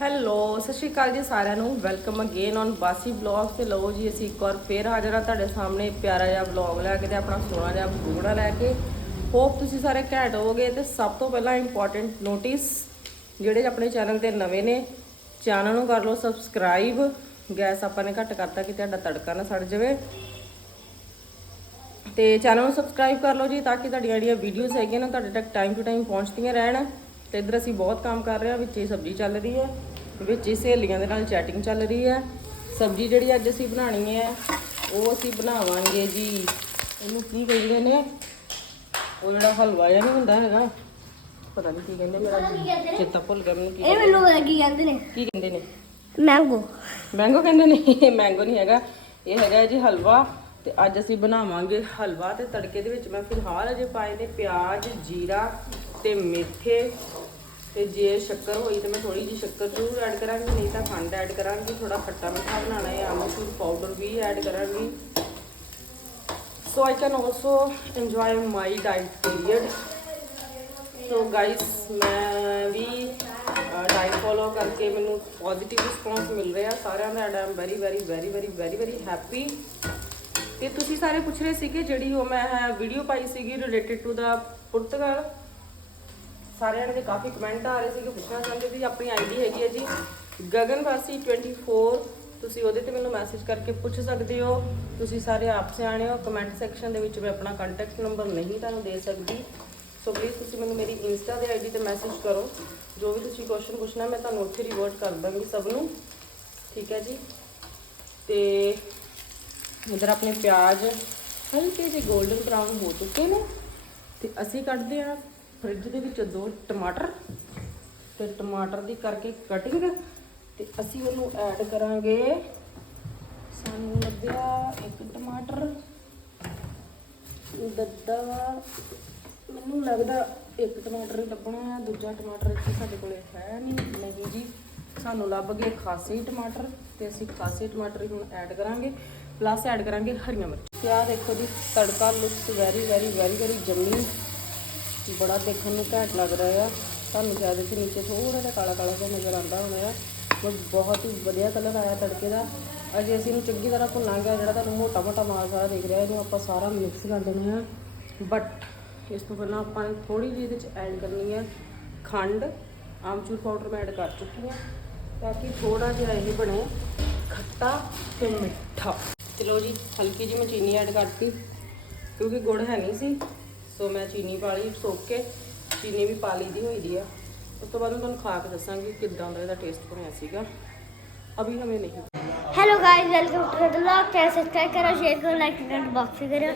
Hello, ਸਤਿ ਸ਼੍ਰੀ ਅਕਾਲ ਜੀ ਸਾਰਿਆਂ ਨੂੰ। Welcome again on Basi vlog ਤੇ ਲਓ ਜੀ, ਅਸੀਂ ਇੱਕ ਵਾਰ ਫੇਰ ਹਾਜ਼ਰ ਹਾਂ ਤੁਹਾਡੇ ਸਾਹਮਣੇ ਪਿਆਰਾ ਜਿਹਾ ਵਲੌਗ ਲੈ ਕੇ ਤੇ ਆਪਣਾ ਸੋਹਣਾ ਜਿਹਾ ਬੂੜਾ ਲੈ ਕੇ। ਹੋਪ ਤੁਸੀਂ ਸਾਰੇ ਘੈਂਟ ਹੋਵੋਗੇ ਤੇ ਸਭ ਤੋਂ ਪਹਿਲਾਂ ਇੰਪੋਰਟੈਂਟ ਨੋਟਿਸ ਜਿਹੜੇ ਆਪਣੇ ਚੈਨਲ ਤੇ ਨਵੇਂ ਨੇ ਚੈਨਲ ਨੂੰ ਕਰ ਲਓ ਸਬਸਕ੍ਰਾਈਬ ਗੈਸ ਆਪਾਂ ਨੇ ਘੱਟ ਕਰਤਾ ਕਿ ਤੁਹਾਡਾ ਤੜਕਾ ਨਾ ਸੜ ਜਾਵੇ। ਤੇ ਚੈਨਲ ਨੂੰ ਸਬਸਕ੍ਰਾਈਬ ਕਰ ਲਓ ਜੀ, ਤਾਂ ਕਿ ਤੁਹਾਡੀਆਂ ਜਿਹੜੀਆਂ ਵੀਡੀਓਜ਼ ਹੈਗੀਆਂ ਨਾ, ਤੁਹਾਡੇ ਤੱਕ ਟਾਈਮ ਟੂ ਟਾਈਮ ਪਹੁੰਚਦੀਆਂ ਰਹਿਣ। ਤੇ ਇਧਰ ਅਸੀਂ ਬਹੁਤ ਕੰਮ ਕਰ ਰਹੇ ਹਾਂ ਵਿੱਚ ਹੀ ਸਬਜ਼ੀ ਚੱਲ ਰਹੀ ਹੈ ਵਿੱਚ ਹੀ ਸਹੇਲੀਆਂ ਦੇ ਨਾਲ ਚੈਟਿੰਗ ਚੱਲ ਰਹੀ ਹੈ। ਸਬਜ਼ੀ ਜਿਹੜੀ ਅੱਜ ਅਸੀਂ ਬਣਾਉਣੀ ਹੈ ਉਹ ਅਸੀਂ ਬਣਾਵਾਂਗੇ ਜੀ। ਇਹਨੂੰ ਕੀ ਕਹਿੰਦੇ ਨੇ? ਉਹ ਜਿਹੜਾ ਹਲਵਾ ਜਿਹਾ ਨਹੀਂ ਹੁੰਦਾ ਹੈਗਾ ਪਤਾ ਨਹੀਂ ਕੀ ਕਹਿੰਦੇ ਮੇਰਾ ਚੇਤਾ ਭੁੱਲ ਗਿਆ ਮੈਨੂੰ ਕੀ ਇਹ ਮੈਨੂੰ ਪਤਾ ਕੀ ਕਹਿੰਦੇ ਨੇ? ਕੀ ਕਹਿੰਦੇ ਨੇ? ਮੈਂਗੋ ਮੈਂਗੋ ਕਹਿੰਦੇ ਨੇ? ਮੈਂਗੋ ਨਹੀਂ ਹੈਗਾ ਇਹ ਹੈਗਾ ਜੀ ਹਲਵਾ। ਤੇ ਅੱਜ ਅਸੀਂ ਬਣਾਵਾਂਗੇ ਹਲਵਾ ਤੇ ਤੜਕੇ ਦੇ ਵਿੱਚ ਮੈਂ ਫਿਲਹਾਲ ਅਜੇ ਪਾਏ ਨੇ ਪਿਆਜ਼, ਜੀਰਾ ਤੇ ਮੇਥੇ। ਤੇ ਜੇ ਸ਼ੱਕਰ ਹੋਈ ਤੇ ਮੈਂ ਥੋੜੀ ਜਿਹੀ ਸ਼ੱਕਰ ਜ਼ਰੂਰ ਐਡ ਕਰਾਂਗੀ, ਨਹੀਂ ਤਾਂ ਖੰਡ ਐਡ ਕਰਾਂਗੀ ਥੋੜਾ ਖੱਟਾ ਮਿੱਠਾ ਬਣਾਉਣਾ ਹੈ ਆਮਚੂਰ ਪਾਊਡਰ ਵੀ ਐਡ ਕਰਾਂਗੀ। So I can also enjoy my diet period so guys ਮੈਂ ਵੀ ਡਾਈਟ ਫੋਲੋ ਕਰਕੇ ਮੈਨੂੰ ਪੋਜ਼ਿਟਿਵ ਰਿਸਪੌਂਸ ਮਿਲ ਰਿਹਾ ਸਾਰਿਆਂ ਦਾ and I'm very very very very very very happy ਤੇ ਤੁਸੀਂ ਸਾਰੇ ਪੁੱਛ ਰਹੇ ਸੀਗੇ ਜਿਹੜੀ ਉਹ ਮੈਂ ਵੀਡੀਓ ਪਾਈ ਸੀਗੀ ਰਿਲੇਟਡ ਟੂ ਦਾ ਪੁਰਤਗਾਲ। ਸਾਰਿਆਂ ਦੇ ਕਾਫੀ ਕਮੈਂਟ ਆ ਰਹੇ ਸੀਗੇ, ਪੁੱਛਣਾ ਚਾਹੁੰਦੇ ਸੀ, ਆਪਣੀ ਆਈਡੀ ਹੈਗੀ ਹੈ ਜੀ। ਗਗਨਵਾਸੀ 24 ਤੁਸੀਂ ਉਹਦੇ ਤੇ ਮੈਨੂੰ ਮੈਸੇਜ ਕਰਕੇ ਪੁੱਛ ਸਕਦੇ ਹੋ। ਤੁਸੀਂ ਸਾਰੇ ਆਪ ਸਿਆਣੇ ਹੋ ਕਮੈਂਟ ਸੈਕਸ਼ਨ ਦੇ ਵਿੱਚ ਮੈਂ ਆਪਣਾ ਕੰਟੈਕਟ ਨੰਬਰ ਨਹੀਂ ਤੁਹਾਨੂੰ ਦੇ ਸਕਦੀ। ਸੋ ਪਲੀਜ਼ ਤੁਸੀਂ ਮੈਨੂੰ ਮੇਰੀ ਇੰਸਟਾ ਦੇ ਆਈਡੀ ਤੇ ਮੈਸੇਜ ਕਰੋ। ਜੋ ਵੀ ਤੁਸੀਂ ਕੁਐਸਚਨ ਪੁੱਛਣਾ, ਮੈਂ ਤੁਹਾਨੂੰ ਉੱਥੇ ਰਿਵਰਟ ਕਰ ਦਾਂਗੀ ਸਭ ਨੂੰ। ਠੀਕ ਹੈ ਜੀ। ਤੇ ਇਧਰ ਆਪਣੇ ਪਿਆਜ਼, ਹਲਕੇ ਜਿਹੇ 골ਡਨ ਬਰਾਊਨ ਹੋ ਚੁੱਕੇ ਨੇ। ਤੇ ਅਸੀਂ ਕੱਢਦੇ ਆ ਫ੍ਰਿਜ ਦੇ ਵਿੱਚ ਦੋ ਟਮਾਟਰ। ਤੇ ਟਮਾਟਰ ਦੀ ਕਰਕੇ ਕਟਿੰਗ ਤੇ ਅਸੀਂ ਉਹਨੂੰ ਐਡ ਕਰਾਂਗੇ। ਸਾਨੂੰ ਲੱਗਿਆ ਇੱਕ ਟਮਾਟਰ। ਦੱਦਾ ਮੈਨੂੰ ਲੱਗਦਾ ਇੱਕ ਟਮਾਟਰ ਹੀ ਲੱਭਣਾ ਹੈ, ਦੂਜਾ ਟਮਾਟਰ ਇੱਥੇ ਸਾਡੇ ਕੋਲੇ ਹੈ ਨਹੀਂ। ਨਹੀਂ ਜੀ, ਸਾਨੂੰ ਲੱਭ ਗਏ ਖਾਸੀ ਟਮਾਟਰ ਤੇ ਅਸੀਂ ਖਾਸੀ ਟਮਾਟਰ ਹੀ ਹੁਣ ਐਡ ਕਰਾਂਗੇ। ਪਲੱਸ ਐਡ ਕਰਾਂਗੇ ਹਰੀਆਂ ਮਿਰਚਾਂ। ਤੇ ਦੇਖੋ ਜੀ, tadka looks very very very very yummy. ਬੜਾ ਦੇਖਣ ਨੂੰ ਘੈਂਟ ਲੱਗ ਰਿਹਾ ਆ। ਤੁਹਾਨੂੰ ਸ਼ਾਇਦ ਇੱਥੇ ਨੀਚੇ ਥੋੜਾ ਜਿਹਾ ਕਾਲਾ ਕਾਲਾ ਜਿਹਾ ਨਜ਼ਰ ਆਉਂਦਾ ਹੋਣਾ ਆ। ਬਹੁਤ ਹੀ ਵਧੀਆ ਕਲਰ ਆਇਆ ਤੜਕੇ ਦਾ। ਅਜੇ ਅਸੀਂ ਇਹਨੂੰ ਚੰਗੀ ਤਰ੍ਹਾਂ ਭੁੰਨਾਂਗੇ, ਜਿਹੜਾ ਤੁਹਾਨੂੰ ਮੋਟਾ ਮੋਟਾ ਮਾਲ ਸਾਰਾ ਦਿਖ ਰਿਹਾ, ਇਹਨੂੰ ਆਪਾਂ ਸਾਰਾ ਮਿਕਸ ਕਰ ਦੇਣਾ ਹੈ ਬਟ ਇਸ ਤੋਂ ਪਹਿਲਾਂ ਆਪਾਂ ਨੇ ਥੋੜੀ ਜਿਹੀ ਇਹਦੇ ਚ ਐਡ ਕਰਨੀ ਹੈ ਖੰਡ, ਆਮਚੂਰ ਪਾਊਡਰ ਮੈਂ ਐਡ ਕਰ ਚੁੱਕੀ ਹਾਂ ਤਾਂ ਕਿ ਥੋੜਾ ਜਿਹਾ ਇਹ ਬਣੇ ਖੱਟਾ ਤੇ ਮਿੱਠਾ। ਚਲੋ ਜੀ ਹਲਕੀ ਜਿਹੀ ਮੈਂ ਚੀਨੀ ਐਡ ਕਰਤੀ ਕਿਉਂਕਿ ਗੁੜ ਹੈ ਨਹੀਂ ਸੀ ਸੋ ਮੈਂ ਚੀਨੀ ਪਾ ਲਈ ਸੋਕ ਕੇ ਚੀਨੀ ਵੀ ਪਾ ਲਈ ਦੀ ਹੋਈ ਦੀ ਆ ਉਸ ਤੋਂ ਬਾਅਦ ਮੈਂ ਤੁਹਾਨੂੰ ਖਾ ਕੇ ਦੱਸਾਂਗੀ ਕਿੱਦਾਂ ਦਾ ਇਹਦਾ ਟੇਸਟ ਬਣਿਆ ਸੀਗਾ ਅਭੀ ਹਮੇ ਨਹੀਂ hello guys welcome to the vlog channel subscribe करो शेयर करो लाइक करो बॉक्स करो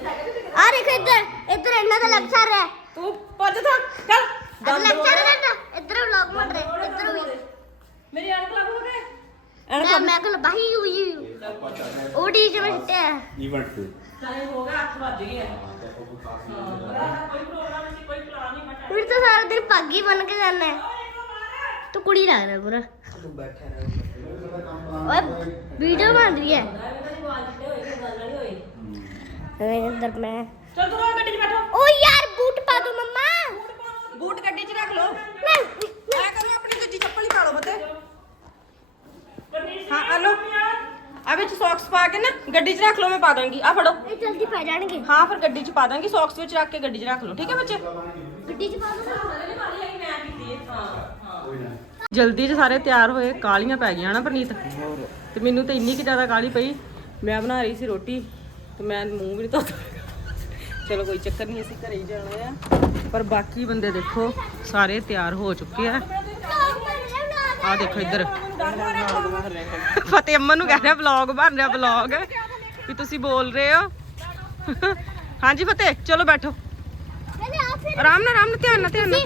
आ देखो इधर इधर इन्ना ਦਾ ਲੈਕਚਰ ਹੈ ਤੂੰ ਭੱਜ ਥਾ ਚੱਲ ਅੱਜ ਲੈਕਚਰ ਹੈ ਨਾ ਇੱਧਰ ਵਲੌਗ ਬਣ ਰਿਹਾ ਇੱਧਰ ਵੀ ਮੇਰੀ ਅਣਖ ਲੱਗ ਹੋ ਗਏ ਮੈਂ ਮੈਂ ਕੋਲ ਬਾਹੀ ਹੋਈ ਉਹ ਡੀ ਚ ਮੈਂ ਸਿੱਟਿਆ ਇਵੈਂਟ ਤੇ। ਚਾਹੇ ਹੋ ਗਿਆ 8 ਵੱਜ ਗਏ ਆ। ਕੋਈ ਪ੍ਰੋਗਰਾਮ ਨਹੀਂ ਕੋਈ ਪਲਾਨ ਨਹੀਂ ਮੈਂ ਫਿਰ ਤਾਂ ਸਾਰਾ ਦਿਨ ਪੱਗ ਬਣ ਕੇ ਜਾਣਾ ਹੈ। ਤੂੰ ਕੁੜੀ ਲੱਗ ਰਿਹਾ ਪੂਰਾ। ਤੂੰ ਬੈਠਾ ਰਹਿ ਓਏ ਵੀਡੀਓ ਬਣ ਰਹੀ ਹੈ। ਓਏ ਇੱਧਰ ਮੈਂ। ਚੱਲ ਤੂੰ ਗੱਡੀ 'ਚ ਬੈਠੋ। ਓ ਯਾਰ ਬੂਟ ਪਾ ਦੋ ਮੰਮਾ। ਬੂਟ ਗੱਡੀ 'ਚ ਰੱਖ ਲਓ। ਮੈਂ ਐ ਕਰੋ ਆਪਣੀ ਦੂਜੀ ਚੱਪਲ ਹੀ ਪਾ ਲਓ ਬਤੇ ਹਾਂ ਆ ਲਓ ਆ ਵਿੱਚ ਸੌਕਸ ਪਾ ਕੇ ਨਾ ਗੱਡੀ 'ਚ ਰੱਖ ਲਓ ਮੈਂ ਪਾ ਦਾਂਗੀ। ਆ ਫੜੋ। ਇਹ ਜਲਦੀ ਪੈ ਜਾਣਗੇ। ਹਾਂ ਫਿਰ ਗੱਡੀ 'ਚ ਪਾ ਦਾਂਗੀ ਸੌਕਸ ਵਿੱਚ ਰੱਖ ਕੇ ਗੱਡੀ 'ਚ ਰੱਖ ਲਓ ਠੀਕ ਹੈ ਬੱਚੇ? ਗੱਡੀ ਚ ਪਾ ਦੋ ਜਲਦੀ 'ਚ ਸਾਰੇ ਤਿਆਰ ਹੋਏ ਕਾਲੀਆਂ ਪੈ ਗਈਆਂ ਨਾ ਪ੍ਰਨੀਤ। ਤੇ ਮੈਨੂੰ ਤਾਂ ਇੰਨੀ ਕਿ ਜ਼ਿਆਦਾ ਕਾਲੀ ਪਈ। ਮੈਂ ਬਣਾ ਰਹੀ ਸੀ ਰੋਟੀ ਤੇ ਮੈਂ ਮੂੰਹ ਵੀ ਨਹੀਂ ਧੋਤਾ ਚਲੋ ਕੋਈ ਚੱਕਰ ਨਹੀਂ ਅਸੀਂ ਘਰੇ ਹੀ ਜਾਣਾ ਆ। ਪਰ ਬਾਕੀ ਬੰਦੇ ਦੇਖੋ ਸਾਰੇ ਤਿਆਰ ਹੋ ਚੁੱਕੇ ਆ। ਆ ਦੇਖੋ ਇੱਧਰ। ਫਤਿਹ ਅਮਨ ਨੂੰ ਕਹਿ ਰਿਹਾ ਵਲੌਗ ਬਣ ਰਿਹਾ ਵਲੌਗ ਵੀ ਤੁਸੀਂ ਬੋਲ ਰਹੇ ਹੋ। ਹਾਂਜੀ ਫਤਿਹ ਚਲੋ ਬੈਠੋ। ਆਰਾਮ ਨਾਲ ਆਰਾਮ ਨਾਲ ਧਿਆਨ ਨਾਲ ਧਿਆਨ ਨਾਲ।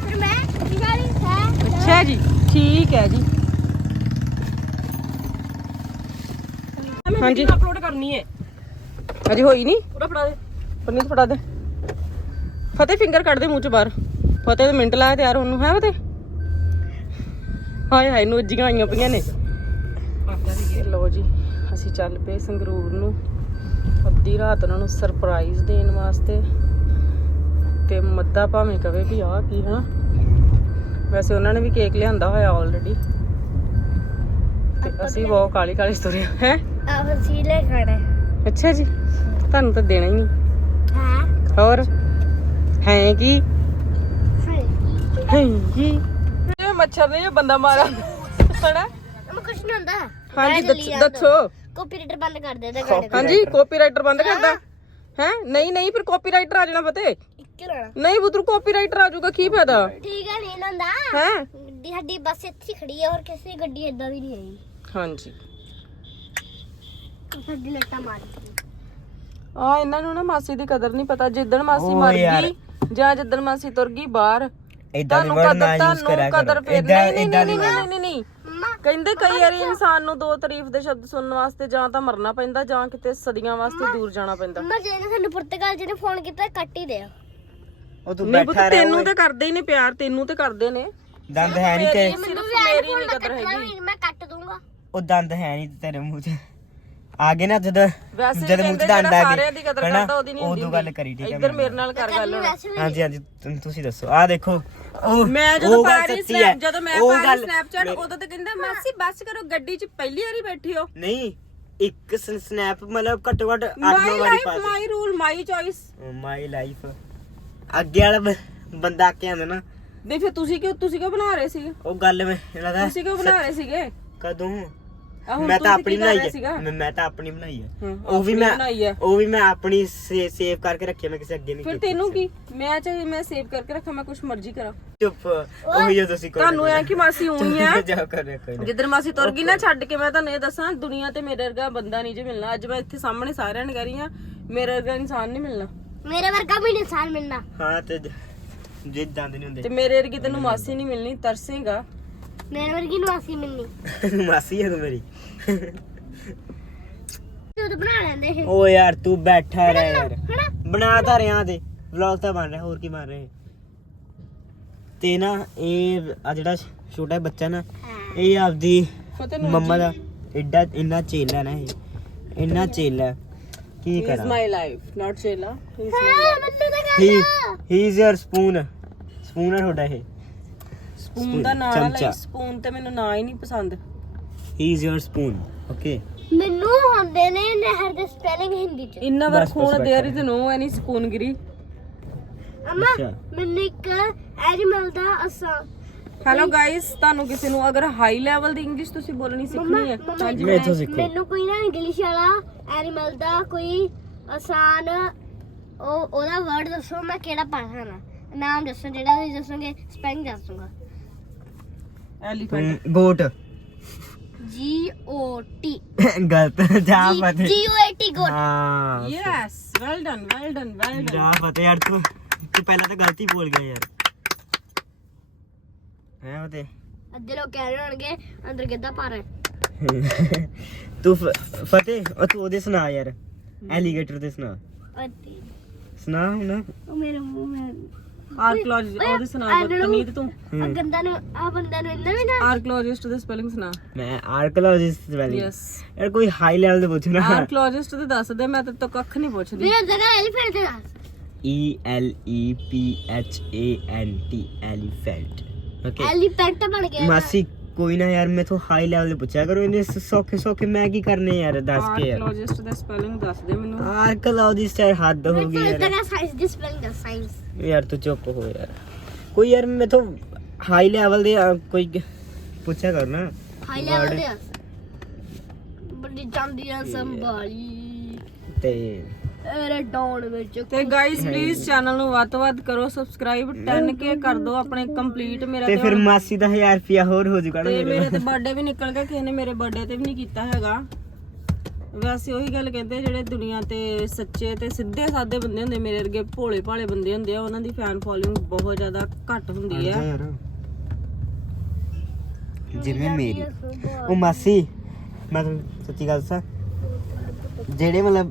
ਫਿਰ ਮੈਂ ਅੱਛਾ ਜੀ ਠੀਕ ਹੈ ਜੀ। ਹਾਂਜੀ। ਅਪਲੋਡ ਕਰਨੀ ਹੈ ਅਜੇ ਹੋਈ ਨਹੀਂ। ਪੂਰਾ ਫੜਾ ਦੇ। ਪਨੀਤ ਫੜਾ ਦੇ। ਫਤਿਹ ਫਿੰਗਰ ਕੱਢ ਦੇ ਮੂੰਹ ਚ ਬਾਹਰ। ਫਤਿਹ ਮਿੰਟ ਲਾਇਆ ਤਿਆਰ ਹੋਣ ਨੂੰ ਹੈ ਫਤਿਹ? ਹਾਏ ਹਾਏ ਨੋਜੀਆਂ ਆਈਆਂ ਪਈਆਂ ਨੇ। ਲੋ ਜੀ ਅਸੀਂ ਚੱਲ ਪਏ ਸੰਗਰੂਰ ਨੂੰ। ਅੱਧੀ ਰਾਤ ਉਹਨਾਂ ਨੂੰ ਸਰਪ੍ਰਾਈਜ਼ ਦੇਣ ਵਾਸਤੇ। ਤੇ ਮੱਦਾ ਭਾਵੇਂ ਕਵੇ ਵੀ ਆ ਕੀ ਹਨਾ ਵੈਸੇ ਉਹਨਾਂ ਨੇ ਵੀ ਕੇਕ ਲਿਆਂਦਾ ਹੋਇਆ ਆਲਰੇਡੀ ਤੇ ਅਸੀਂ ਬਹੁਤ ਕਾਲੀ ਕਾਲੀ ਤੁਰੇ ਹੈ? ਆਹ ਸੀ ਲੈ ਖਾਣਾ ਅੱਛਾ ਜੀ ਤੁਹਾਨੂੰ ਤਾਂ ਦੇਣਾ ਹੀ ਨਹੀਂ ਹਾਂ? ਹੋਰ? ਹੈ ਕੀ? ਹਾਂ ਹੈ ਕੀ ਮੱਛਰ ਨੇ ਇਹ ਬੰਦਾ ਮਾਰਾ ਹਣਾ ਮੈਂ ਕੁਛ ਨਹੀਂ ਹੁੰਦਾ। ਹਾਂਜੀ ਦੱਸ- ਦੱਸੋ। ਕਾਪੀਰਾਈਟਰ ਬੰਦ ਕਰ ਦੇ ਦੇ। ਗਾਣੇ ਹਾਂਜੀ ਕਾਪੀਰਾਈਟਰ ਬੰਦ ਕਰਦਾ। ਹੈ? ਨਹੀਂ ਨਹੀਂ ਫਿਰ ਕਾਪੀਰਾਈਟਰ ਆ ਜਾਣਾ ਇੱਕ ਰਹਿਣਾ। ਨਹੀਂ ਬੁੱਧਰੂ ਕਾਪੀਰਾਈਟਰ ਆ ਜਾਊਗਾ ਕੀ ਫਾਇਦਾ? ਠੀਕ ਹੈ ਨਹੀਂ ਹੁੰਦਾ ਹੈ? ਗੱਡੀ ਸਾਡੀ ਬੱਸ ਇੱਥੇ ਹੀ ਖੜੀ ਹੈ ਔਰ ਕਿਸੇ ਗੱਡੀ ਏਦਾਂ ਦੀ ਨਹੀਂ ਆਈ। ਹਾਂਜੀ। ਸਾਡੀ ਲੱਟਾ ਮਾਰ ਆ ਇਹਨਾਂ ਨੂੰ ਨਾ ਮਾਸੀ ਦੀ ਕਦਰ ਨਹੀਂ ਪਤਾ। ਜਿੱਦਣ ਮਾਸੀ ਓ ਮਰ ਯਾਰ। ਗਈ ਜਾਂ ਜਿੱਦਣ ਮਾਸੀ ਤੁਰ ਗਈ ਬਾਹਰ ਇਦਾਂ ਦੀ ਤੁਹਾਨੂੰ ਵਰਡ ਕਦਰ ਨਾ ਯੂਜ਼ ਤੁਹਾਨੂੰ ਕਰਿਆ ਕਦਰ ਕਰੋ। ਫੇਰ ਇਦਾਂ ਨਹੀਂ ਨਹੀਂ ਇਦਾਂ ਨਹੀਂ ਦੀ ਨਹੀਂ ਨਹੀਂ ਨਹੀਂ ਕਹਿੰਦੇ ਕਈ ਵਾਰੀ ਇਨਸਾਨ ਨੂੰ ਦੋ ਤਾਰੀਫ ਦੇ ਸ਼ਬਦ ਸੁਣਨ ਵਾਸਤੇ ਜਾਂ ਤਾਂ ਮਰਨਾ ਪੈਂਦਾ ਜਾਂ ਕਿਤੇ ਸਦੀਆਂ ਵਾਸਤੇ ਦੂਰ ਜਾਣਾ ਪੈਂਦਾ। ਮੰਮਾ ਜੇ ਨੇ ਸਾਨੂੰ ਪੁਰਤਗਾਲ ਜੀ ਨੇ ਫੋਨ ਕੀਤਾ ਕੱਟ ਹੀ ਦਿਓ ਉਹ ਤੂੰ ਨਹੀਂ ਪੁੱਤ ਬੈਠਾ ਰਹਿ ਤੈਨੂੰ ਤਾਂ ਕਰਦੇ ਹੀ ਨੇ ਪਿਆਰ ਤੈਨੂੰ ਤੇ ਕਰਦੇ ਨੇ। ਦੰਦ ਹੈ ਨਹੀਂ ਤੇ ਮੈਨੂੰ ਵੀ ਫੋਨ ਮੈਂ ਕੱਟਣਾ ਵੀ ਮੈਂ ਕੱਟ ਦੂੰਗਾ ਉਹ ਦੰਦ ਹੈ ਨਹੀਂ ਤੇਰੇ ਮੂੰਹ 'ਚ। ਆ ਗਏ ਨਾ ਜਦੋਂ ਵੈਸੇ ਜਦੋਂ ਮੂੰਹ 'ਚ ਦੰਦ ਆ ਸਾਰਿਆਂ ਦੀ ਕਦਰ ਕਰਦਾ ਉਹਦੀ ਨਹੀਂ ਹੁੰਦੀ ਉਦੋਂ ਗੱਲ ਕਰੀ ਠੀਕ ਹੈ ਇੱਧਰ ਮੇਰੇ ਨਾਲ ਕਰ ਗੱਲ ਹਾਂਜੀ ਹਾਂਜੀ ਤੁਸੀਂ ਦੱਸੋ। ਆ ਦੇਖੋ ਉਹ ਮੈਂ ਜਦੋਂ ਉਹ ਗੱਲ ਪਾ ਰਹੀ ਸੱਚੀ ਹੈ। ਸਨੈਪ ਜਦੋਂ ਮੈਂ ਉਹ ਪਾ ਰਹੀ ਗੱਲ- ਸਨੈਪਚੈਟ ਉਦੋਂ ਤੇ ਕਹਿੰਦਾ ਮਾਸੀ ਬੱਸ ਕਰੋ ਗੱਡੀ 'ਚ ਪਹਿਲੀ ਵਾਰੀ ਬੈਠੀ ਹੋ। ਨਹੀਂ ਇੱਕ ਸਨੈਪ ਮਤਲਬ ਘੱਟੋ ਘੱਟ 8-9 ਮਾਈ ਵਾਰੀ ਲਾਈਫ ਪਾ my rule my choice my life ਅੱਗੇ ਵਾਲਾ ਬ- ਬੰਦਾ ਕੇ ਆਂਦਾ ਨਾ। ਨਹੀਂ ਫਿਰ ਤੁਸੀਂ ਕਿਉਂ ਤੁਸੀਂ ਕਿਉਂ ਬਣਾ ਰਹੇ ਸੀਗੇ? ਉਹ ਗੱਲ ਮੈਂ ਇਹਨਾਂ ਦਾ ਤੁਸੀਂ ਕਿਉਂ ਬਣਾ ਰਹੇ ਸੀਗੇ? ਕਦੋਂ? ਆਹ ਹੁਣ ਮੈਂ ਤਾਂ ਤੁਸੀਂ ਆਪਣੀ ਕੀ ਕਰ ਬਣਾਈ ਸੀਗਾ? ਹੈ ਮੈਂ- ਮੈਂ ਤਾਂ ਆਪਣੀ ਬਣਾਈ ਹੈ ਹਾਂ, ਉਹ ਵੀ ਆਪਣੀ ਮੈਂ ਹੈ। ਉਹ ਵੀ ਮੈਂ ਆਪਣੀ ਸੇਵ ਕਰਕੇ ਰੱਖੀ ਹੈ, ਮੈਂ ਕਿਸੇ ਅੱਗੇ ਨਹੀਂ ਫਿਰ ਕੀਤੀ। ਤੈਨੂੰ ਕੀ? ਮੈਂ ਚਾਹੇ ਮੈਂ ਸੇਵ ਕਰਕੇ ਰੱਖਾਂ ਮੈਂ ਕੁਝ ਮਰਜ਼ੀ ਕਰਾਂ। ਚੁੱਪ ਉਹੀ ਜੋ ਤੁਸੀਂ ਕੋਈ ਤੁਹਾਨੂੰ ਐ ਕਿ ਮਾਸੀ ਕਰ ਕੋਈ ਨਾ। ਜਿੱਦਣ ਮਾਸੀ ਤੁਰ ਗਈ ਨਾ ਛੱਡ ਕੇ ਮੈਂ ਤੁਹਾਨੂੰ ਇਹ ਦੱਸਾਂ ਦੁਨੀਆ ਤੇ ਮੇਰੇ ਵਰਗਾ ਬੰਦਾ ਨਹੀਂ ਜੇ ਮਿਲਣਾ। ਅੱਜ ਮੈਂ ਇੱਥੇ ਸਾਹਮਣੇ ਸਾਰਿਆਂ ਨੂੰ ਕਹਿ ਰਹੀ ਆ ਮੇਰੇ ਵਰਗਾ ਇਨਸਾਨ ਨਹੀਂ ਮਿਲਣਾ। ਮੇਰੇ ਵਰਗਾ ਵੀ ਇਨਸਾਨ ਮਿਲਣਾ। ਹਾਂ ਤੇ ਜੇ ਦੰਦ ਨਹੀਂ ਤੇ ਮੇਰੇ ਵਰਗੀ ਤੈਨੂੰ ਮਾਸੀ ਨਹੀਂ ਮਿਲਣੀ ਤਰਸੇਗਾ। ਮੇਰੇ ਵਰਗੀ ਨੂੰ ਆਸੀ ਮਿਲਣੀ। ਮਾਸੀ ਹੈ ਤੂੰ ਮੇਰੀ। ਤੂੰ ਤਾਂ ਬਣਾ ਲੈਂਦੇ ਸੀ ਓ ਯਾਰ ਤੂੰ ਬੈਠਾ ਰਹਿ ਯਾਰ। ਹਨਾ ਬਣਾ ਤਾਂ ਰਿਆਂ ਤੇ। ਵਲੌਗ ਤਾਂ ਬਣ ਰਿਹਾ ਹੋਰ ਕੀ ਬਣ ਰਿਹਾ ਤੇ ਨਾ ਇਹ ਆ ਜਿਹੜਾ ਛੋਟਾ ਬੱਚਾ ਨਾ ਇਹ ਆਪਦੀ ਮੰਮਾ ਦਾ ਐਡਾ ਇੰਨਾ ਚੇਲਾ ਨਾ ਇਹ। ਇੰਨਾ ਚੇਲਾ। ਕੀ ਇਜ਼ ਕਰਾਂ? ਮਾਈ ਲਾਈਫ ਨਾਟ ਸ਼ੇਲਾ ਹਾਂ he is your spoon spoon ਹੈ ਤੁਹਾਡਾ ਇਹ। ਸਪੂਨ ਦਾ ਨਾਂ ਨਾ। ਲਈ ਸਪੂਨ ਤੇ ਮੈਨੂੰ ਨਾਂ ਹੀ ਨਹੀਂ ਪਸੰਦ। He is your spoon okay ਮੈਨੂੰ ਹੁੰਦੇ ਨੇ ਨਹਿਰ ਦੇ ਸਪੈਲਿੰਗ ਹਿੰਦੀ ਚ। ਇੰਨਾ ਵਰ ਬਸ, ਬਸ, ਖੂਨ ਬਸ। ਦੇਅਰ ਇਜ਼ ਨੋ ਐਨੀ ਅਮਾ ਅੱਛਾ। ਮੈਨੂੰ ਇੱਕ ਐਨੀਮਲ ਦਾ ਅਸਾਂ। ਹੈਲੋ ਗਾਇਸ ਤੁਹਾਨੂੰ ਕਿਸੇ ਨੂੰ ਅਗਰ ਹਾਈ ਲੈਵਲ ਦੀ ਇੰਗਲਿਸ਼ ਤੁਸੀਂ ਬੋਲਣੀ ਸਿੱਖਣੀ ਹੈ ਹਾਂਜੀ। ਮੈਂ ਇੱਥੋਂ ਸਿੱਖੂ। ਮੈਨੂੰ ਕੋਈ ਨਾ ਇੰਗਲਿਸ਼ ਵਾਲਾ ਐਨੀਮਲ ਦਾ ਕੋਈ ਆਸਾਨ ਉਹ ਉਹਦਾ ਵਰਡ ਦੱਸੋ ਮੈਂ ਕਿਹੜਾ ਪੜ੍ਹਨਾ ਨਾਮ ਦੱਸੋ ਜਿਹੜਾ ਤੁਸੀਂ ਦੱਸੋਗੇ ਸਪੈਲਿੰਗ ਦੱਸੂਗਾ। ਐਲੀਫੈਂਟ ਗੋਟ ਜੀ ਓ ਟੀ ਗਲਤ ਜਾ Fateh G O A T goat ਹਾਂ yes well done well done well done ਜਾ ਫਤੇ ਯਾਰ ਤੂੰ ਤੂੰ ਪਹਿਲਾਂ ਤਾਂ ਗਲਤੀ ਬੋਲ ਗਿਆ ਯਾਰ ਹੈ ਫਤੇ ਅੱਧੇ ਲੋਕ ਕਹਿ ਰਹੇ ਹੋਣਗੇ ਅੰਦਰ ਕਿੱਦਾਂ ਪਾ ਰਹੇ ਤੂੰ ਫ- ਫਤਿਹ ਉਹ ਤੂੰ ਉਹਦੇ ਸੁਣਾ ਯਾਰ ਐਲੀਗੇਟਰ ਦੇ ਸੁਣਾ ਅੱਤੀ ਸੁਣਾ ਹੁਣ ਉਹ ਮੇਰੇ ਮੂੰਹ ਮੈਂ ਆਰਕਲੋਜਿਸਟ ਉਹਦੇ ਸੁਣਾ ਦੇ ਪਨੀਤ ਤੂੰ। ਆ ਗੰਦਾ ਨੂੰ ਆ ਬੰਦਾ ਨੂੰ ਇੰਨਾ ਵੀ ਨਾ। ਆਰਕਲੋਜਿਸਟ ਦੇ ਸਪੈਲਿੰਗ ਸੁਣਾ। ਮੈਂ ਆਰਕੋਲੋਜਿਸਟ ਵੈਲੀ ਯੈਸ ਯਾਰ ਕੋਈ ਹਾਈ ਲੈਵਲ ਦੇ ਪੁੱਛਣਾ ਆਰਕਲੋਜਿਸਟ ਦੇ ਦੱਸ ਦੇ ਮੈਂ ਤੇ ਤੋਂ ਕੱਖ ਨਹੀਂ ਪੁੱਛਦੀ। ਵੀਰੇ ਜਗ੍ਹਾ ਐਲੀਫੈਂਟ ਦੇ ਦੱਸ। E L E P H A N T elephant okay elephant ਬਣ ਗਿਆ ਮਾਸੀ ਕੋਈ ਨਾ ਯਾਰ ਮੈਥੋਂ ਹਾਈ ਲੈਵਲ ਦੇ ਪੁੱਛਿਆ ਕਰੋ ਇਹਨੇ ਸੌਖੇ ਸੌਖੇ ਮੈਂ ਕੀ ਕਰਨੇ ਯਾਰ ਦੱਸ ਕੇ ਯਾਰ। ਆਰਕਲੋਜਿਸਟ ਦੇ ਸਪੈਲਿੰਗ ਦੱਸ ਦੇ ਮੈਨੂੰ। ਆਰਕੋਲੋਜਿਸਟ ਯਾਰ ਹੱਦ ਹੋ ਗਈ ਯਾਰ। ਜਗ੍ਹਾ ਸਾਇੰਸ ਦੀ ਸਪੈਲਿੰਗ ਦੱਸ ਸਾਇੰਸ ਯਾਰ ਤੂੰ ਚੁੱਪ ਹੋ ਯਾਰ। ਕੋਈ ਯਾਰ ਮੈਥੋਂ ਹਾਈ ਲੈਵਲ ਦੇ ਕੋਈ ਪੁੱਛਿਆ ਕਰ ਨਾ। ਹਾਈ ਲੈਵਲ ਦੇ। ਬੜੀ ਜਾਂਦੀ ਆ ਸੰਭਾਲੀ। ਤੇ ਡਾਊਨ ਵਿੱਚ ਤੇ ਗਾਇਸ ਪਲੀਜ਼ ਚੈਨਲ ਨੂੰ ਵੱਧ ਤੋਂ ਵੱਧ ਕਰੋ ਸਬਸਕ੍ਰਾਈਬ 10k ਕਰ ਦਿਓ ਆਪਣੇ ਕੰਪਲੀਟ ਮੇਰਾ ਤੇ ਤੇ ਫਿਰ ਹੁਣ- ਮਾਸੀ ਦਾ 1000 ਰੁਪਿਆ ਹੋਰ ਹੋ ਜੂਗਾ ਨਾ ਤੇ ਮੇਰੇ ਮੇਰੇ ਤੇ ਬਰਥਡੇ ਵੀ ਨਿਕਲ ਗਿਆ ਕਿਸੇ ਨੇ ਮੇਰੇ ਬਰਥਡੇ ਤੇ ਵੀ ਨਹੀਂ ਕੀਤਾ ਹੈਗਾ। ਵੈਸੇ ਉਹੀ ਗੱਲ ਕਹਿੰਦੇ ਜਿਹੜੇ ਦੁਨੀਆ ਤੇ ਸੱਚੇ ਤੇ ਸਿੱਧੇ ਸਾਦੇ ਬੰਦੇ ਹੁੰਦੇ ਮੇਰੇ ਵਰਗੇ ਭੋਲੇ ਭਾਲੇ ਬੰਦੇ ਹੁੰਦੇ ਆ ਉਹਨਾਂ ਦੀ ਫੈਨ ਫੋਲੋਇੰਗ ਬਹੁਤ ਜ਼ਿਆਦਾ ਘੱਟ ਹੁੰਦੀ ਹੈ ਯਾਰ। ਜਿਵੇਂ ਮੇਰੀ ਉਹ ਮਾਸੀ ਮੈਂ ਤੁਹਾਨੂੰ ਸੱਚੀ ਗੱਲ ਦੱਸਾਂ ਜਿਹੜੇ ਮਤਲਬ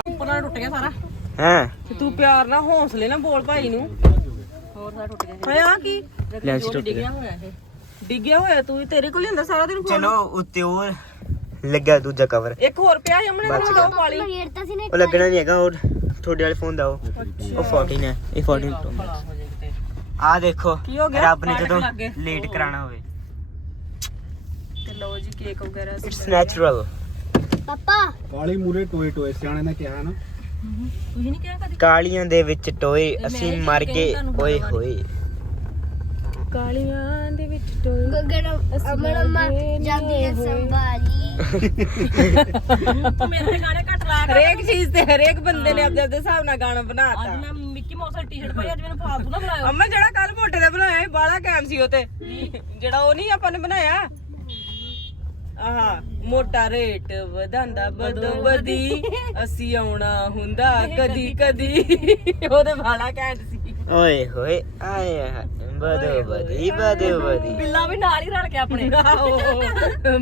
ਉੱਪਰ ਨਾਲ ਟੁੱਟ ਗਿਆ ਸਾਰਾ। ਹਾਂ। ਤੇ ਤੂੰ ਪਿਆਰ ਨਾਲ ਹੌਸਲੇ ਨਾਲ ਬੋਲ ਭਾਈ ਨੂੰ। ਹੋਰ ਸਾਰਾ ਟੁੱਟ ਗਿਆ ਹਾਏ ਆ ਕੀ? ਲੈਂਸ ਟੁੱਟ ਗਿਆ। ਹੋਇਆ ਇਹ। ਡਿੱਗਿਆ ਹੋਇਆ ਤੂੰ ਤੇਰੇ ਕੋਲ ਹੀ ਹੁੰਦਾ ਸਾਰਾ ਦਿਨ ਖੋਲ ਚਲੋ ਉੱਤੇ ਹੋਰ ਲੱਗਾ ਦੂਜਾ ਕਵਰ ਇੱਕ ਹੋਰ ਪਿਆ ਜਮਨੇ ਦਾ ਉਹ ਵਾਲੀ। ਉਹ ਲੱਗਣਾ ਨਹੀਂ ਹੈਗਾ ਉਹ ਤੁਹਾਡੇ ਵਾਲੇ ਫੋਨ ਦਾ ਉਹ। ਉਹ 14 ਹੈ ਇਹ 14 ਪ੍ਰੋ ਆ ਦੇਖੋ ਰੱਬ ਨੇ ਜਦੋਂ ਲੇਟ ਕਰਾਣਾ ਹੋਵੇ। ਤੇ ਲੋ ਜੀ ਕੇਕ ਵਗੈਰਾ ਇਟਸ ਨੈਚੁਰਲ ਕਾਲੀਆਂ ਦੇ ਵਿੱਚ ਟੋਏ ਅਸੀਂ ਮਰ ਗਏ। ਓਏ ਹੋਏ। ਕਾਲੀਆਂ ਦੇ ਵਿੱਚ ਟੋਏ। ਅਮਰ ਅਮਰ ਜਾਂਦੀ ਹੈ ਸੰਭਾਲੀ। ਮੇਰੇ ਤੇ ਗਾਣੇ ਘੱਟ ਲਾਇਆ ਕਰ। ਹਰੇਕ ਚੀਜ਼ ਤੇ ਹਰੇਕ ਬੰਦੇ ਨੇ ਆਪਣੇ ਆਪਣੇ ਹਿਸਾਬ ਨਾਲ ਗਾਣਾ ਅੱਜ ਮੈਂ ਮਿੱਕੀ ਮਾਊਸ ਟੀ-ਸ਼ਰਟ ਪਾਈ ਅੱਜ ਮੈਨੂੰ ਫਾਲਤੂ ਨਾ ਬੁਲਾਇਓ ਅਮਨ ਜਿਹੜਾ ਕੱਲ ਮੋਟੇ ਦਾ ਬਣਾਇਆ ਸੀ ਬਾਲਾ ਕੈਮ ਸੀ ਉਹ ਤੇ। ਜਿਹੜਾ ਉਹ ਨਹੀਂ ਆਪਾਂ ਨੇ ਬਣਾਇਆ। ਆਹ ਮੋਟਾ ਰੇਟ ਵਧਾਂਦਾ ਬਦੋ ਬਦੀ ਅਸੀਂ ਆਉਣਾ ਹੁੰਦਾ ਕਦੀ ਕਦੀ ਉਹਦੇ ਵਾਲਾ ਘੈਂਟ ਸੀ। ਓਏ ਹੋਏ ਆਏ ਹਾਏ, ਬਦੋ ਬਦੀ ਬਦੋ ਬਦੀ ਬਿੱਲਾ ਵੀ ਨਾਲ ਹੀ ਰਲ ਕੇ ਆਪਣੇ।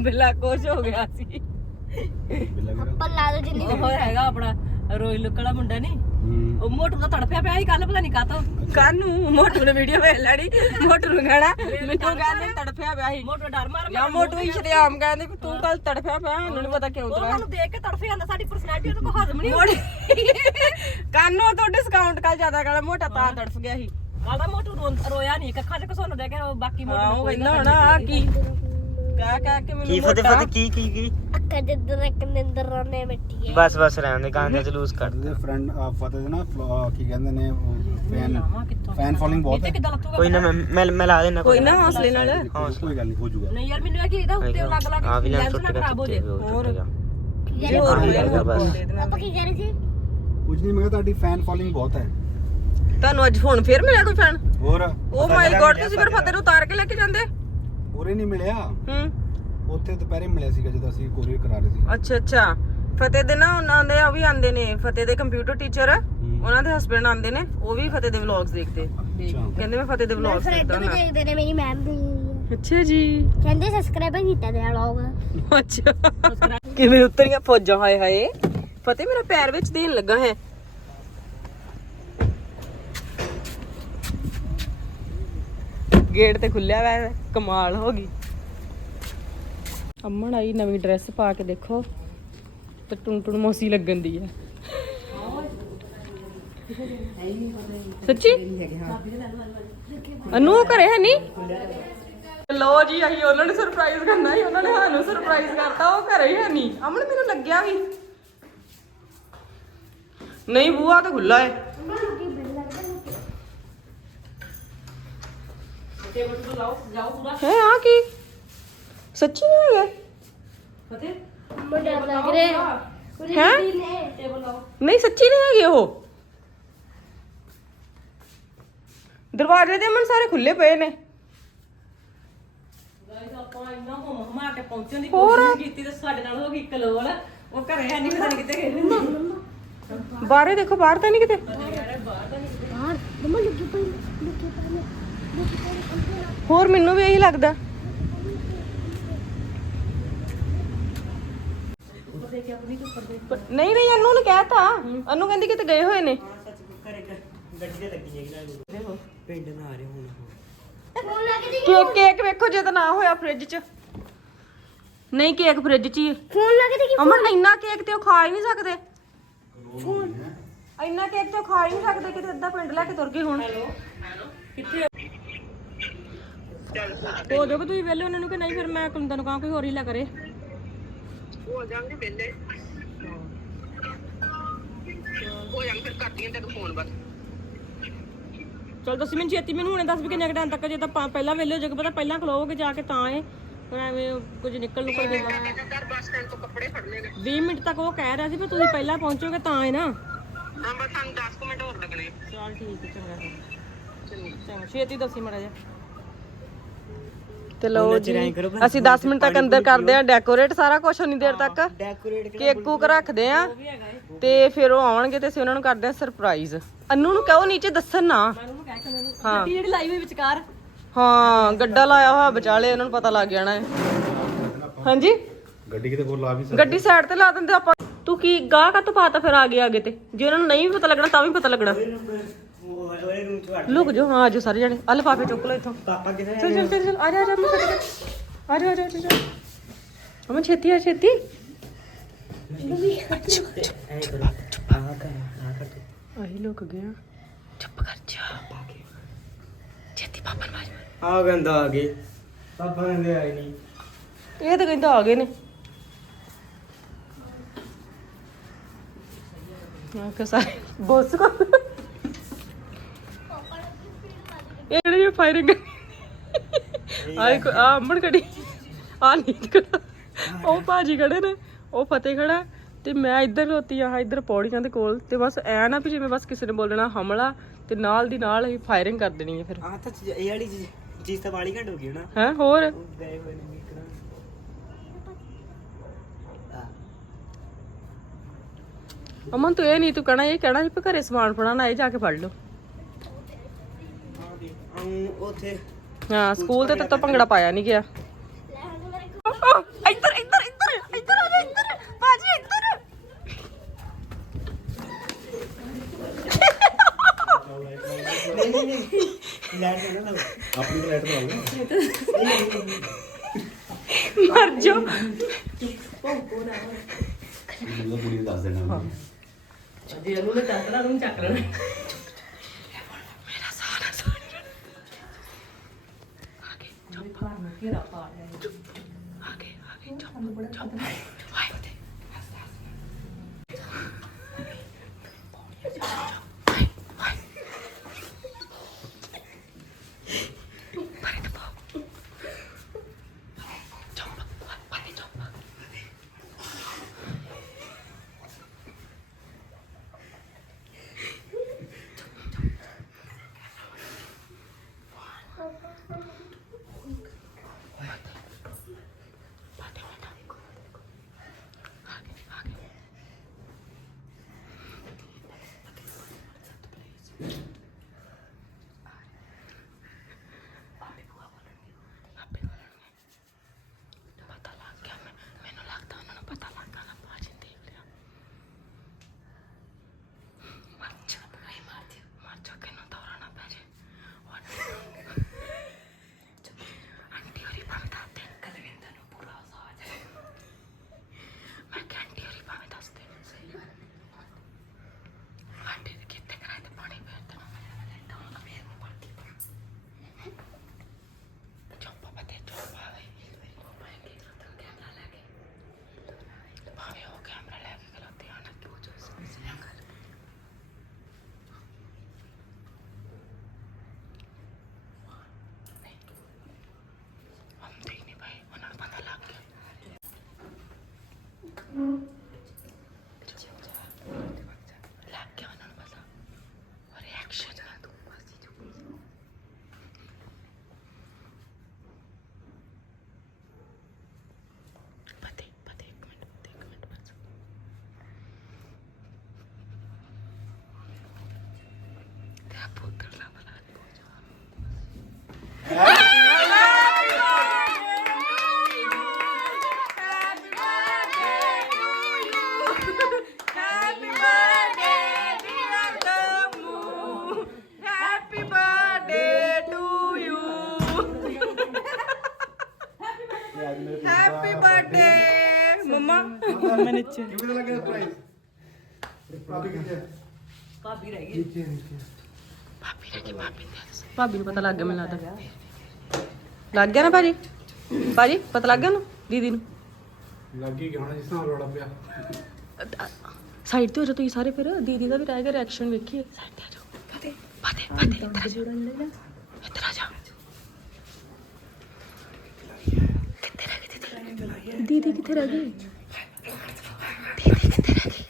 ਬਿੱਲਾ ਖੁਸ਼ ਹੋ ਗਿਆ ਸੀ। ਪੱਲਾ ਤੋਂ ਜਿੰਨੀ ਹੋਰ ਆਪਣਾ ਰੋਈ ਲੁੱਕੜਾ ਮੁੰਡਾ ਨਹੀਂ ਉਹ ਮੋਟੂ ਦਾ ਤੜਫਿਆ ਪਿਆ ਸੀ ਕੱਲ ਪਤਾ ਨਹੀਂ ਕਾਤੋਂ। ਕਾਨੂੰ ਮੋਟੂ ਨੇ ਵੀਡੀਓ ਵੇਖ ਲੈਣੀ ਮੋਟੂ ਨੂੰ ਕਹਿਣਾ ਮੈਨੂੰ ਕਹਿੰਦੇ ਤੜਫਿਆ ਪਿਆ ਸੀ। ਮੋਟੂ ਡਰ ਮਾਰ ਜਾਂ ਮੋਟੂ ਹੀ ਸ਼ਰਿਆਮ ਕਹਿੰਦੇ ਵੀ ਤੂੰ ਕੱਲ ਤੜਫਿਆ ਪਿਆ ਸਾਨੂੰ ਨਹੀਂ ਪਤਾ ਕਿਉਂ ਤਰਾ ਸਾਨੂੰ ਦੇਖ ਕੇ ਤੜਫ ਜਾਂਦਾ ਸਾਡੀ ਪਰਸਨੈਲਿਟੀ ਉਹਨੂੰ ਕੋ ਹਜ਼ਮ ਨਹੀਂ ਕਾਨੂੰ ਤੋਂ ਡਿਸਕਾਊਂਟ ਕੱਲ ਜ਼ਿਆਦਾ ਕਰਾ ਮੋਟਾ ਤਾਂ ਤੜਫ ਗਿਆ ਸੀ। ਕਾਲਾ ਮੋਟੂ ਰੋਇਆ ਨਹੀਂ ਕੱਖਾਂ ਚ ਘਸੋਨ ਦੇ ਕੇ ਉਹ ਬਾਕੀ ਮੋਟੂ ਨੂੰ ਕੋਈ ਨਾ ਹੋਣਾ ਆ ਕੀ ਕੀ ਫਤਿਹ ਮੋਟਾ- ਕੀ ਕੀ ਕੀ? ਅੱਖਾਂ ਜਿੱਦਾਂ ਇੱਕ ਨਿੰਦਰ ਰੋਣੇ ਮਿੱਠੀ ਹੈ। ਬਸ ਬਸ ਰਹਿਣ ਦੇ ਕਾਂ ਜਲੂਸ ਕੱਢ ਦੇ ਫਰੈਂਡ ਫਤਿਹ ਦੇ ਨਾ ਕੀ ਕਹਿੰਦੇ ਨੇ ਫੈਨ ਫੈਨ ਫੋਲੋਇੰਗ ਬਹੁਤ ਹੈ। ਕੋਈ ਨਾ ਮੈਂ ਮੈਂ- ਲਾ ਦੇਣਾ ਕੋਈ ਨਾ ਹੌਸਲੇ ਨਾਲ। ਹਾਂ ਕੋਈ ਗੱਲ ਨਹੀਂ ਹੋ ਜਾਊਗਾ। ਨਹੀਂ ਯਾਰ ਮੈਨੂੰ ਇਹ ਕਿ ਇਹਦਾ ਉੱਤੇ ਲੱਗ ਲੱਗ ਆ ਵੀ ਨਾ ਟੁੱਟ ਗਿਆ ਖਰਾਬ ਹੋ ਜੇ। ਹੋਰ। ਹੋਰ ਜੇ ਹੋਰ। ਹੋਰ ਆਪਾਂ ਕੀ ਕਰ ਰਹੇ ਸੀ? ਕੁਝ ਨਹੀਂ ਮੈਂ ਕਿਹਾ ਤੁਹਾਡੀ ਫੈਨ ਫੋਲੋਇੰਗ ਬਹੁਤ ਹੈ। ਤੁਹਾਨੂੰ ਅੱਜ ਹੁਣ ਫੇਰ ਮਿਲਿਆ ਕੋਈ ਫੈਨ ਹੋਰ ਓ ਮਾਈ ਗੋਡ ਤੁਸੀਂ ਫਿਰ ਫਤਿਹ ਨੂੰ ਉਤਾਰ ਕੇ ਲੈ ਕੇ ਜਾਂਦੇ? ਉਰੇ ਨਹੀਂ ਮਿਲਿਆ। ਹੂੰ। ਉੱਥੇ ਦੁਪਹਿਰੇ ਮਿਲਿਆ ਸੀਗਾ ਜਦੋਂ ਅਸੀਂ ਕੋਰੀਅਰ ਕਰਾ ਰਹੇ ਸੀ। ਅੱਛਾ ਅੱਛਾ। ਫਤਿਹ ਦੇ ਨਾ ਉਹਨਾਂ ਦੇ ਉਹ ਵੀ ਆਂਦੇ ਨੇ। ਫਤਿਹ ਦੇ ਕੰਪਿਊਟਰ ਟੀਚਰ ਉਹਨਾਂ ਦੇ ਹਸਬੰਡ ਆਂਦੇ ਨੇ। ਉਹ ਵੀ ਫਤਿਹ ਦੇ ਵਲੌਗਸ ਦੇਖਦੇ। ਕਹਿੰਦੇ ਮੈਂ ਫਤਿਹ ਦੇ ਵਲੌਗਸ ਦੇਖਦਾ ਹਾਂ ਦੇਖਦੇ ਨੇ ਮੇਰੀ ਮੈਮ ਦੀ ਅੱਛਾ ਜੀ। ਕਹਿੰਦੇ ਸਬਸਕ੍ਰਾਈਬਰ ਕੀਤਾ ਤੇ ਵਲੌਗ ਅੱਛਾ। ਕਿਵੇਂ ਉਤਰੀਆਂ ਫੌਜਾਂ ਹਾਏ ਹਾਏ। ਫਤਿਹ ਮੇਰਾ ਪੈਰ ਵਿੱਚ ਦੇਣ ਲੱਗਾ ਹੈ। ਗੇਟ ਤੇ ਖੁੱਲਿਆ ਵੈ ਕਮਾਲ ਹੋ ਗਈ। ਅਮਨ ਆਈ ਨਵੀਂ ਡਰੈਸ ਪਾ ਕੇ ਦੇਖੋ ਤੇ ਟੁਣ ਟੁਣ ਮੋਸੀ ਲੱਗਣ ਦੀ ਹੈ ਸੱਚੀ? ਅਨੂ ਘਰੇ ਹੈ ਨਹੀਂ? ਲੋ ਜੀ ਅਸੀਂ ਉਹਨਾਂ ਨੂੰ ਸਰਪ੍ਰਾਈਜ਼ ਕਰਨਾ ਸੀ ਉਹਨਾਂ ਨੇ ਸਾਨੂੰ ਸਰਪ੍ਰਾਈਜ਼ ਕਰਤਾ ਉਹ ਘਰੇ ਹੀ ਹੈ ਨਹੀਂ। ਅਮਨ ਮੈਨੂੰ ਲੱਗਿਆ ਵੀ। ਨਹੀਂ ਬੂਆ ਤਾਂ ਖੁੱਲਾ ਹੈ ਟੇਬਲ ਹੈ ਆ ਕੀ? ਸੱਚੀ ਆ ਗਿਆ? ਫਤਿਹ? ਨਹੀਂ ਸੱਚੀ ਨਹੀਂ ਹੈਗੀ ਉਹ। ਦਰਵਾਜ਼ੇ ਦੇ ਮਨ ਸਾਰੇ ਖੁੱਲੇ ਪਏ ਨੇ। ਗਾਇਸ ਦੇਖੋ ਬਾਹਰ ਤਾਂ ਨਹੀਂ ਕਿਤੇ। ਹੋਰ ਮੈਨੂੰ ਵੀ ਇਹੀ ਲੱਗਦਾ। ਨਹੀਂ ਨਹੀਂ ਅਨੂ ਨੇ ਕਹਿਤਾ। ਅਨੂ ਕਹਿੰਦੀ ਕਿਤੇ ਗਏ ਹੋਏ ਨੇ। ਕੇਕ ਵੇਖੋ ਜੇ ਤਾਂ ਨਾ ਹੋਇਆ ਫ੍ਰਿਜ 'ਚ। ਨਹੀਂ ਕੇਕ ਫ੍ਰਿਜ 'ਚ ਹੀ ਫੋਨ ਲਾ ਕੇ ਦੇਖੀ ਅਮਨ ਇੰਨਾ ਕੇਕ ਤੇ ਉਹ ਖਾ ਹੀ ਨਹੀਂ ਸਕਦੇ। ਇੰਨਾ ਕੇਕ ਤੇ ਖਾ ਹੀ ਨਹੀਂ ਸਕਦੇ ਕਿਤੇ ਅੱਧਾ ਪਿੰਡ ਲੈ ਕੇ ਤੁਰ ਗਏ ਹੁਣ। ਹੈਲੋ ਹੋ ਜਾਓਗੇ ਤੁਸੀਂ ਵੇਲੇ ਉਹਨਾਂ ਨੂੰ ਕਿ ਨਹੀਂ ਫਿਰ ਮੈਂ ਕੁੰਦਾ ਨੂੰ ਕਹਾਂ ਕੋਈ ਹੋਰ ਹੀ ਲੈ ਕਰੇ। ਹੋ ਜਾਣਗੇ ਵੇਲੇ ਹੋ ਜਾਣਗੇ ਫਿਰ ਕਰਦੀਆਂ ਤੈਨੂੰ ਫੋਨ ਬਸ। ਚਲ ਦੱਸ ਮੈਨੂੰ ਛੇਤੀ ਮੈਨੂੰ ਹੁਣੇ ਦੱਸ ਵੀ ਕਿੰਨੇ ਟਾਈਮ ਤੱਕ ਜੇ ਤਾਂ ਪਹਿਲਾਂ ਵੇਲੇ ਹੋ ਜਾਏਗਾ ਪਤਾ ਪਹਿਲਾਂ ਖਲੋਗੇ ਜਾ ਕੇ ਤਾਂ ਏ ਹੁਣ ਐਵੇਂ ਕੁਝ ਨਿਕਲ ਨੂੰ ਕੋਈ ਦੇਗਾ 20 ਮਿੰਟ ਤੱਕ ਉਹ ਕਹਿ ਰਿਹਾ ਸੀ ਪਰ ਤੁਸੀਂ ਪਹਿਲਾਂ ਪਹੁੰਚੋਗੇ ਤਾਂ ਏ ਨਾ। ਹਾਂ ਬਸ ਸਾਨੂੰ 10 ਮਿੰਟ ਹੋਰ ਲੱਗਣੇ। ਚਲ ਠੀਕ ਹੈ ਚੰਗਾ। ਫਿਰ। ਚੰਗਾ ਛੇਤੀ ਦੱਸੀ ਮੜਾ ਜਾ ਤੇ ਲਓ ਜੀ ਅਸੀਂ 10 ਮਿੰਟ ਤੱਕ ਅੰਦਰ ਕਰਦੇ ਆ ਡੈਕੋਰੇਟ ਸਾਰਾ ਕੁਝ ਉਨੀ ਦੇਰ ਤੱਕ। ਕੇਕ ਕੂਕ ਰੱਖਦੇ ਆ ਤੇ ਫਿਰ ਉਹ ਆਉਣਗੇ ਤੇ ਅਸੀਂ ਉਹਨਾਂ ਨੂੰ ਕਰਦੇ ਆ ਸਰਪ੍ਰਾਈਜ਼ ਅੰਨੂ ਨੂੰ ਕਹੋ ਨੀਚੇ ਦੱਸਣ ਨਾ। ਹਾਂ। ਜਿਹੜੀ ਲਾਈ ਹੋਈ ਵਿਚਕਾਰ। ਹਾਂ ਗੱਡਾ ਲਾਇਆ ਹੋਇਆ ਵਿਚਾਲੇ ਉਹਨਾਂ ਨੂੰ ਪਤਾ ਲੱਗ ਜਾਣਾ ਹੈ ਹਾਂਜੀ? ਗੱਡੀ ਕਿਤੇ ਕੋਲ ਲਾ ਵੀ ਗੱਡੀ ਸਾਈਡ ਤੇ ਲਾ ਦਿੰਦੇ ਆਪਾਂ। ਤੂੰ ਕੀ ਗਾਹ ਕਾ ਪਾਤਾ ਫਿਰ ਆਗੇ ਆਗੇ ਤੇ। ਜੇ ਉਹਨਾਂ ਨੂੰ ਨਹੀਂ ਪਤਾ ਲੱਗਣਾ ਤਾਂ ਵੀ ਪਤਾ ਲੱਗਣਾ। ਉਹਦੇ ਰੂਮ ਚ ਵੜ ਲੁਕ ਜਾਓ ਹਾਂ ਆਜੋ ਸਾਰੇ ਜਣੇ। ਆ ਲਿਫਾਫੇ ਚੁੱਕ ਲਓ ਇੱਥੋਂ। ਪਾਪਾ ਕਿਥੇ ਚਲ ਚਲ ਚਲ ਚਲ ਆ ਜਾ ਆ ਜਾ ਮੈਂ ਫੜ ਕੇ ਆ ਜਾ ਆ ਜਾ ਆ ਜਾ। ਅਮਨ ਛੇਤੀ ਆ ਛੇਤੀ। ਐ ਕਰੋ ਆ ਕਰ ਆ। ਕਰ ਤੂੰ ਆਹੀ ਲੁਕ ਗਿਆ ਚੁੱਪ ਕਰ ਜਾ। ਛੇਤੀ ਪਾਪਾ ਨੂੰ ਮਾਰ। ਆ ਗੰਦਾ ਆ ਗਏ। ਪਾਪਾ ਕਹਿੰਦੇ ਆਏ ਨਹੀਂ ਇਹ ਤਾਂ ਕਹਿੰਦਾ ਆ ਗਏ ਨੇ। ਆ ਕੇ ਸਾਰੇ ਬੋਸ ਕੋ ਇਹ ਜਿਹੜੇ ਜੇ ਫਾਇਰਿੰਗ ਆਏ ਕੋ ਆ ਅਮਨ ਕੜੀ ਆ ਨਹੀਂ ਖੜਾ। ਉਹ ਭਾਜੀ ਖੜੇ ਨੇ। ਉਹ ਫਤਿਹ ਖੜਾ। ਤੇ ਮੈਂ ਇੱਧਰ ਰੋਤੀ ਆ ਇੱਧਰ ਪੌੜੀਆਂ ਦੇ ਕੋਲ। ਤੇ ਬਸ ਐ ਨਾ ਵੀ ਜਿਵੇਂ ਬਸ ਕਿਸੇ ਨੇ ਬੋਲਣਾ ਹਮਲਾ ਤੇ ਨਾਲ ਦੀ ਨਾਲ ਹੀ ਫਾਇਰਿੰਗ ਕਰ ਦੇਣੀ ਹੈ ਫਿਰ। ਆ ਤਾਂ ਚੀਜ਼- ਇਹ ਵਾਲੀ ਚੀਜ਼- ਚੀਜ਼ ਤਾਂ ਵਾਲੀ ਘੱਟ ਹੋ ਗਈ ਨਾ। ਹੈ ਹੋਰ? ਉਹ ਗਏ ਹੋਏ ਨੇ ਵਿਕਰਾਂ ਆ ਅਮਨ ਤੂੰ ਇਹ ਨਹੀਂ ਤੂੰ ਕਹਿਣਾ ਇਹ ਕਹਿਣਾ ਸੀ ਵੀ ਘਰੇ ਸਮਾਨ ਫੜਾਣਾ ਇਹ ਜਾ ਕੇ ਫੜ ਲਓ। ਉਥੇ ਹਾਂ ਸਕੂਲ ਤੇ ਤਾਂ ਭੰਗੜਾ ਪਾਇਆ ਨਹੀਂ ਗਿਆ। ਇੱਧਰ ਇੱਧਰ ਇੱਧਰ ਇੱਧਰ ਆ ਜਾ ਇੱਧਰ। ਬਾਜੀ ਇੱਧਰ। ਲੈਟ ਨਾ ਲਾਓ ਆਪਣੀ ਲਾਈਟ ਲਾ ਲਓ ਮਰ ਜਾ ਨੂੰ ਦੱਸ ਦੇਣਾ। ਜੇ ਇਹਨੂੰ ਨੇ ਲੈਣਾ ਉਹਨੂੰ ਚੱਕ ਲੈਣਾ। Happy birthday, Mama. ਮੈਨੇ ਚ ਕਿਵੇਂ ਲੱਗਿਆ ਪ੍ਰਾਈਜ਼ ਭਾਬੀ ਨੇ ਪਤਾ ਲੱਗ ਗਿਆ ਮੈਨੂੰ ਲੱਗਦਾ। ਲੱਗ ਗਿਆ ਨਾ ਭਾਜੀ? ਭਾਜੀ ਪਤਾ ਲੱਗ ਗਿਆ ਨਾ ਦੀਦੀ ਨੂੰ? ਲੱਗੀ ਕਿ ਹੁਣ ਜਿਸ ਨਾਲ ਰੋੜਾ ਪਿਆ। ਸਾਈਡ ਤੇ ਹੋ ਜਾ ਤੁਸੀਂ ਸਾਰੇ ਫਿਰ। ਦੀਦੀ ਦਾ ਵੀ ਰਹਿ ਗਿਆ ਰਿਐਕਸ਼ਨ ਵੇਖੀਏ। ਸਾਈਡ ਤੇ ਆ ਜਾਓ। ਫਤੇ ਫਤੇ ਫਤੇ ਇੱਧਰ ਆ ਜਾ ਇੱਧਰ ਆ ਜਾ ਕਿੱਥੇ ਰਹਿ ਗਈ ਦੀਦੀ? ਦੀਦੀ ਕਿੱਥੇ ਰਹਿ ਗਈ ਦੀਦੀ ਕਿੱਥੇ ਰਹਿ ਗਈ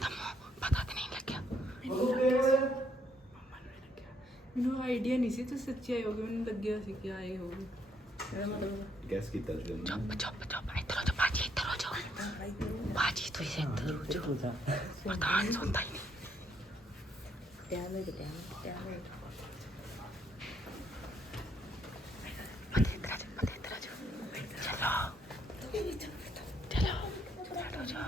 ਤੰਮੂ ਪਤਾ ਤੇ ਨਹੀਂ ਲੱਗਿਆ ਮੈਨੂੰ ਆਈਡੀਆ ਨਹੀਂ ਸੀ ਤੁਸੀਂ ਸੱਚੀ ਆਏ ਹੋਗੇ ਮੈਨੂੰ ਲੱਗਿਆ ਸੀ ਕਿ ਆਏ ਹੋਗੇ। ਇਹਦਾ ਮਤਲਬ ਗੈਸ ਕੀਤਾ ਸੀ ਉਹਨੇ। ਚੁੱਪ ਚੁੱਪ ਚੁੱਪ ਇੱਧਰ ਹੋ ਜਾ ਬਾਜੀ ਇੱਧਰ ਹੋ ਜਾ ਬਾਜੀ ਤੁਸੀਂ ਇੱਧਰ ਹੋ ਜਾ। ਪ੍ਰਧਾਨ ਸੁਣਦਾ ਹੀ ਨਹੀਂ। ਬੰਦੇ ਇੱਧਰ ਆ ਜਾ ਬੰਦੇ ਇੱਧਰ ਆ ਜਾ ਚਲੋ ਚਲੋ ਹਟੋ ਜਾ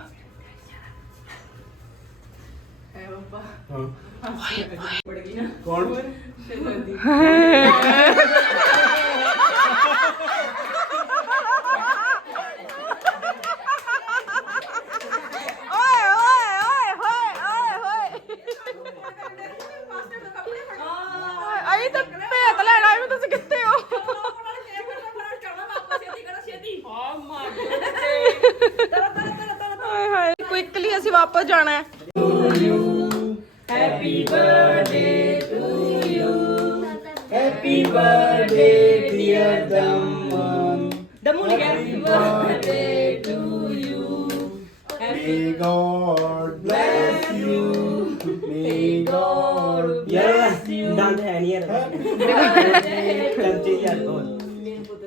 ਹੈ। ਬਾਬਾ ਹਾਂ ਪੜ ਗਈ ਨਾ। ਕੌਣ? ਓਏ May God bless you. May God ਯਾਰ ਦੰਦ ਹੈ ਨਹੀਂ ਯਾਰ ਚਮਚੇ ਯਾਰ ਕੋਲ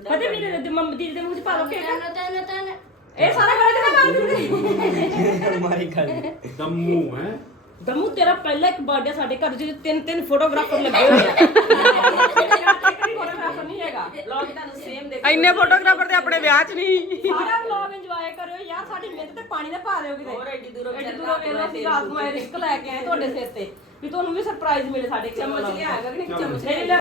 ਪਤਾ ਮੇਰੇ ਦੇ ਮੰਮੀ ਦੀ ਦੇ ਮੂੰਹ ਚ ਪਾ ਲਓ ਕੇਕ। ਤਨ ਤਨ ਤਨ ਇਹ ਸਾਰਾ ਗਲੇ ਤੇ ਮੈਂ ਦੂੰਗੀ ਮਾਰੀ ਗੱਲ। ਦਮੂ ਹੈ। ਦਮੂ ਤੇਰਾ ਪਹਿਲਾ ਇੱਕ ਬਰਥਡੇ ਸਾਡੇ ਘਰ ਜਿਹਦੇ ਤਿੰਨ ਤਿੰਨ ਫੋਟੋਗ੍ਰਾਫਰ ਲੱਗੇ ਹੋਏ ਆ ਫੋਟੋਗ੍ਰਾਫਰ ਨਹੀਂ ਹੈਗਾ ਵਲੌਗ ਤੁਹਾਨੂੰ ਸੇਮ ਦੇਖ ਇੰਨੇ ਫੋਟੋਗ੍ਰਾਫਰ ਤੇ ਆਪਣੇ ਵਿਆਹ 'ਚ ਨਹੀਂ। ਸਾਰਾ ਵਲੌਗ ਇੰਜੋਏ ਕਰਿਓ ਯਾਰ ਸਾਡੀ ਮਿਹਨਤ ਤੇ ਪਾਣੀ ਨਾ ਪਾ ਦਿਓ ਕਿਤੇ। ਹੋਰ ਐਡੀ ਦੂਰੋਂ ਐਡੀ ਦੂਰੋਂ ਵੇਖੋ ਅਸੀਂ ਰਾਤ ਨੂੰ ਆਏ ਰਿਸਕ ਲੈ ਕੇ ਆਏ ਤੁਹਾਡੇ ਸਿਰ ਤੇ। ਵੀ ਤੁਹਾਨੂੰ ਵੀ ਸਰਪ੍ਰਾਈਜ਼ ਮਿਲੇ ਸਾਡੇ ਚਮਚ ਲਿਆ ਕਰ ਨਹੀਂ? ਚਮਚ